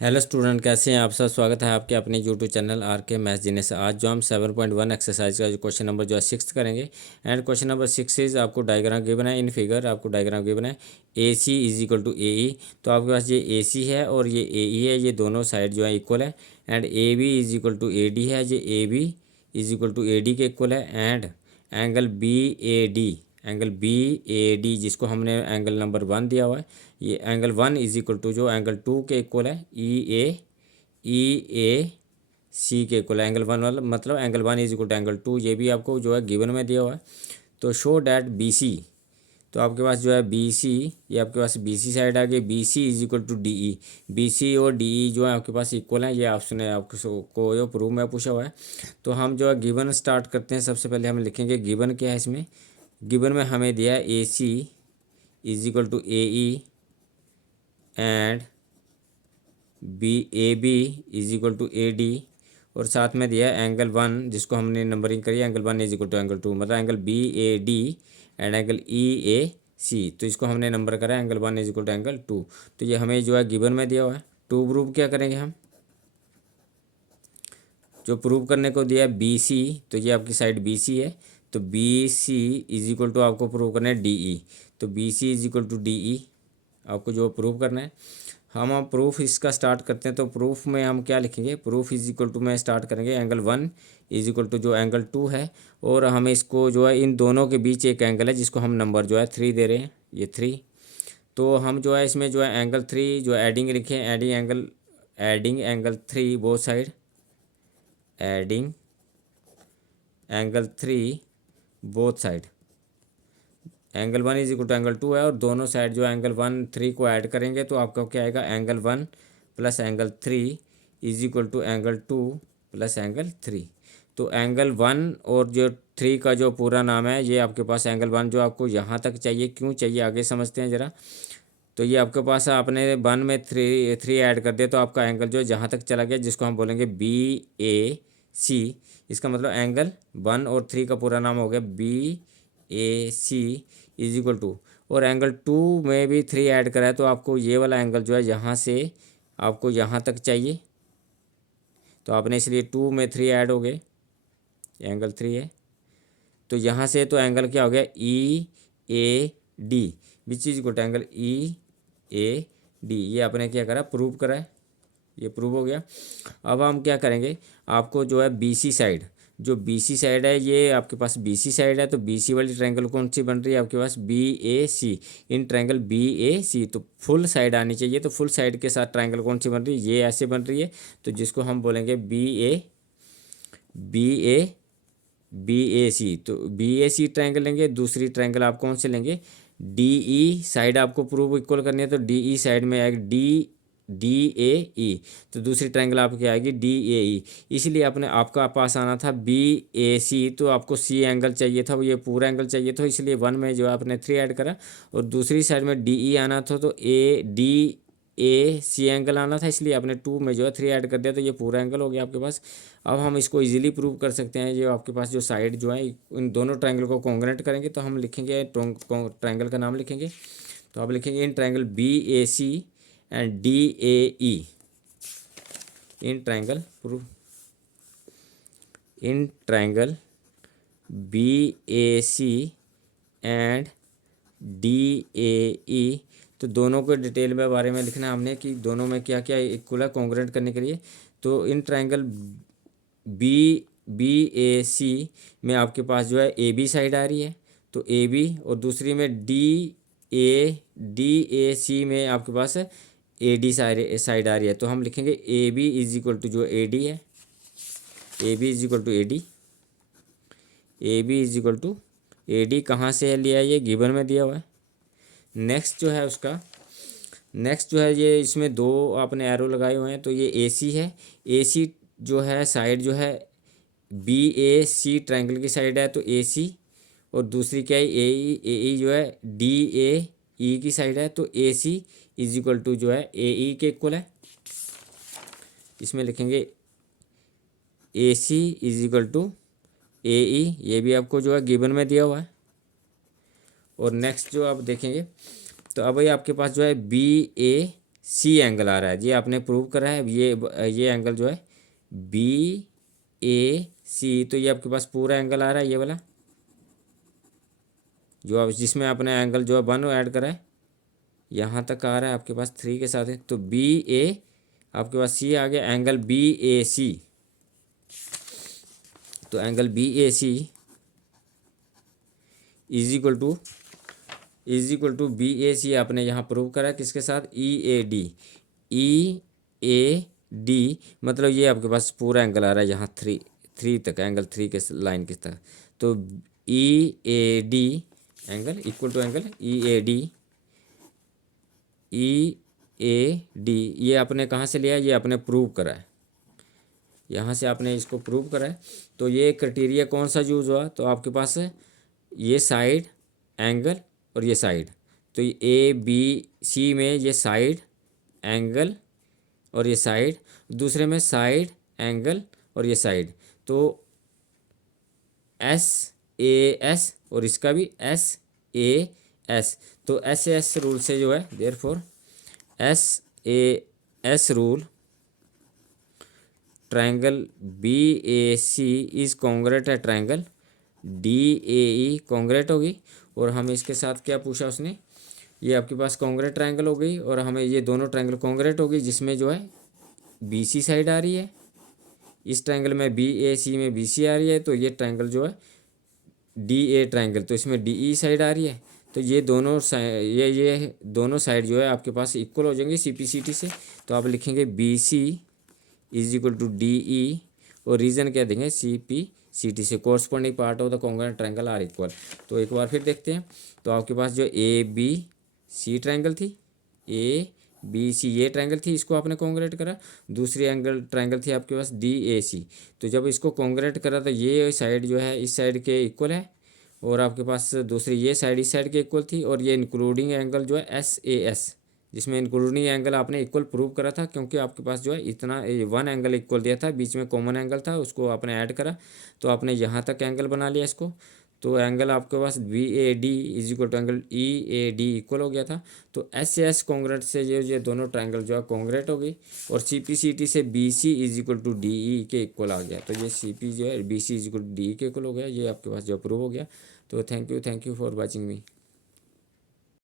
Hello student, कैसे हैं आप सब। स्वागत है आपके अपने यूट्यूब चैनल आर के मैथ्स जीनियस। आज जो हम 7.1 एक्सरसाइज का जो क्वेश्चन नंबर जो है 6 करेंगे। एंड क्वेश्चन नंबर 6 इज आपको डायग्राम गिवन है इन फिगर। आपको डायग्राम गिवन है A C is equal to A E. तो आपके पास ये ए सी है और ये ए ई है, ये दोनों साइड जो है इक्वल है। And A B is equal to A D है, ये A B is equal to A D के इक्वल है। And angle B A D, angle B A D जिसको हमने एंगल नंबर 1 दिया हुआ है, ये एंगल 1 इज इक्वल टू जो एंगल 2 के इक्वल है ई ए सी के इक्वल है। एंगल 1 वाला मतलब angle 1 is equal to angle 2, ये भी आपको जो है गिवन में दिया हुआ है। तो शो डैट बी सी, तो आपके पास जो है बी सी, ये आपके पास बी सी साइड आ गई। B C is equal to D E, B C और डी ई जो है आपके पास इक्वल है। ये ऑप्शन है आपको जो प्रूफ में पूछा हुआ है। तो हम जो है गिवन स्टार्ट करते हैं। सबसे पहले हम लिखेंगे गिवन क्या है इसमें। गिवन में हमें दिया है A C is equal to A E and B A B is equal to A D, और साथ में दिया है एंगल 1 जिसको हमने नंबरिंग करी है angle 1 is equal to angle 2, मतलब angle B A D and angle E A C. तो इसको हमने नंबर करा है angle 1 is equal to angle 2। तो ये हमें जो है गिवन में दिया हुआ है। टू प्रूव क्या करेंगे हम, जो प्रूव करने को दिया है बी सी, तो ये आपकी साइड बी सी है। तो B C is equal to आपको प्रूव करना है डी ई। तो B C is equal to D E आपको जो प्रूव करना है। हम प्रूफ इसका स्टार्ट करते हैं। तो प्रूफ में हम क्या लिखेंगे, प्रूफ इज इक्वल टू में स्टार्ट करेंगे एंगल 1 इज इक्वल टू जो एंगल 2 है, और हमें इसको जो है इन दोनों के बीच एक एंगल है जिसको हम नंबर जो है 3 दे रहे हैं, ये 3। तो हम जो है इसमें जो है एंगल 3 जो एडिंग लिखे, adding angle 3 both side, adding angle 3 both side. Angle 1 is equal to angle 2 है, और दोनों साइड जो एंगल 1 3 को ऐड करेंगे तो आपका क्या आएगा, angle 1 plus angle 3 is equal to angle 2 plus angle 3। तो एंगल 1 और जो 3 का जो पूरा नाम है, ये आपके पास एंगल 1 जो आपको यहाँ तक चाहिए, क्यों चाहिए आगे समझते हैं ज़रा। तो ये आपके पास आपने 1 में 3 ऐड कर दिया तो आपका एंगल जो जहाँ तक चला गया जिसको हम बोलेंगे बी ए सी। इसका मतलब एंगल 1 और 3 का पूरा नाम हो गया B A C is equal to, और एंगल 2 में भी 3 ऐड करा है तो आपको ये वाला एंगल जो है यहाँ से आपको यहाँ तक चाहिए। तो आपने इसलिए 2 में 3 ऐड हो गए, एंगल 3 है। तो यहाँ से तो एंगल क्या हो गया, E A D which is equal to angle E A D. ये आपने क्या करा, प्रूव करा है, ये प्रूव हो गया। अब हम क्या करेंगे, आपको जो है बी सी साइड, जो बी सी साइड है ये आपके पास बी सी साइड है। तो बी सी वाली ट्रायंगल कौन सी बन रही है आपके पास, B A C. In triangle B A C तो फुल साइड आनी चाहिए। तो फुल साइड के साथ ट्रायंगल कौन सी बन रही है, ये ऐसे बन रही है। तो जिसको हम बोलेंगे B A B A C. तो बी ए सी ट्रायंगल लेंगे। दूसरी ट्रायंगल आप कौन से लेंगे, डी ई साइड आपको प्रूव इक्वल करनी है। तो डी ई साइड में आएगी डी ए ई। तो दूसरी ट्रायंगल आपकी आएगी डी ए ई। इसलिए आपने आपका पास आना था बी ए सी, तो आपको सी एंगल चाहिए था, ये पूरा एंगल चाहिए था। इसलिए 1 में जो आपने 3 ऐड करा, और दूसरी साइड में डी ई आना था तो ए डी ए सी एंगल आना था, इसलिए आपने 2 में जो है 3 ऐड कर दिया। तो ये पूरा एंगल हो गया आपके पास। अब हम इसको इजीली प्रूव कर सकते हैं। जो आपके पास जो साइड जो है इन दोनों ट्रायंगल को कॉन्ग्रेंट करेंगे, तो हम लिखेंगे ट्रायंगल का नाम लिखेंगे। तो आप लिखेंगे in triangle B A C and D A E, in triangle prove, in triangle B A C and D A E. तो दोनों को डिटेल में बारे में लिखना है हमने कि दोनों में क्या क्या इक्वल है कॉन्ग्रेंट करने के लिए। तो इन ट्रायंगल बी ए सी में आपके पास जो है ए बी साइड आ रही है, तो ए बी, और दूसरी में डी ए सी में आपके पास ए डी साइड आ रही है। तो हम लिखेंगे A B is equal to जो ए डी है, A B is equal to A D, A B is equal to A D कहाँ से लिया है, ये गिवन में दिया हुआ है। नेक्स्ट जो है उसका, नेक्स्ट जो है ये इसमें 2 आपने एरो लगाए हुए हैं। तो ये ए सी है, ए सी जो है साइड जो है बी ए सी ट्रायंगल की साइड है, तो ए सी, और दूसरी क्या है ए ई जो है डी ए ई की साइड है। तो ए सी इज इक्वल टू जो है ए ई के इक्वल है। इसमें लिखेंगे ए C is equal to A ई, ये भी आपको जो है गिवन में दिया हुआ है। और नेक्स्ट जो आप देखेंगे, तो अब ये आपके पास जो है बी ए सी एंगल आ रहा है, ये आपने प्रूव करा है। ये एंगल जो है बी ए सी, तो ये आपके पास पूरा एंगल आ रहा है, ये वाला जो आप जिसमें आपने एंगल जो है 1 ऐड करा है, यहाँ तक आ रहा है आपके पास 3 के साथ है। तो बी ए आपके पास सी आ गया, एंगल बी ए सी। तो angle B A C is equal to B A C आपने यहाँ प्रूव करा किसके साथ, ई A D. E A D मतलब ये आपके पास पूरा एंगल आ रहा है यहाँ 3 तक, एंगल 3 के लाइन के तक। तो E A D angle equal to angle E A D ये आपने कहाँ से लिया, ये आपने प्रूव करा है, यहाँ से आपने इसको प्रूव करा है। तो ये क्राइटेरिया कौन सा यूज हुआ, तो आपके पास ये साइड एंगल और ये साइड, तो ए बी सी में ये साइड एंगल और ये साइड, दूसरे में साइड एंगल और ये साइड, तो एस ए एस और इसका भी एस ए एस। तो एस एस रूल से जो है therefore S A S rule triangle B A C is congruent है triangle D A E, congruent होगी। और हमें इसके साथ क्या पूछा उसने, ये आपके पास कॉन्ग्रेट ट्रायंगल हो गई और हमें ये दोनों ट्रायंगल कॉन्ग्रेट होगी, जिसमें जो है बी सी साइड आ रही है, इस ट्रायंगल में बी ए सी में बी सी आ रही है, तो ये ट्रायंगल जो है डी ए ट्रायंगल, तो इसमें डी ई साइड आ रही है। तो ये दोनों दोनों साइड जो है आपके पास इक्वल हो जाएंगे सी पी सी टी से। तो आप लिखेंगे B C is equal to D E और रीजन क्या देंगे, सी पी सी टी से corresponding part of the congruent triangle are equal. तो एक बार फिर देखते हैं। तो आपके पास जो ए बी सी ट्रायंगल थी, ए बी सी ये ट्रायंगल थी, इसको आपने कॉन्ग्रेट करा। दूसरी एंगल ट्रायंगल थी आपके पास डी ए सी, तो जब इसको कॉन्ग्रेट करा तो ये साइड जो है इस साइड के इक्वल है और आपके पास दूसरी ये साइड इस साइड के इक्वल थी, और ये इंक्लूडिंग एंगल जो है एस ए एस, जिसमें इंक्लूडिंग एंगल आपने इक्वल प्रूव करा था, क्योंकि आपके पास जो है इतना 1 एंगल इक्वल दिया था, बीच में कॉमन एंगल था, उसको आपने ऐड करा तो आपने यहाँ तक एंगल बना लिया इसको। तो एंगल आपके पास B A D is equal to angle E A D equal हो गया था। तो एस एस कॉन्ग्रेट से ये दोनों ट्रायंगल जो है कॉन्ग्रेट हो गई, और सी पी सी टी से B C is equal to D E के इक्वल आ गया। तो ये सी पी जो है B C is equal to D E के इक्वल हो गया, ये आपके पास जो प्रूव हो गया। तो thank you for watching me.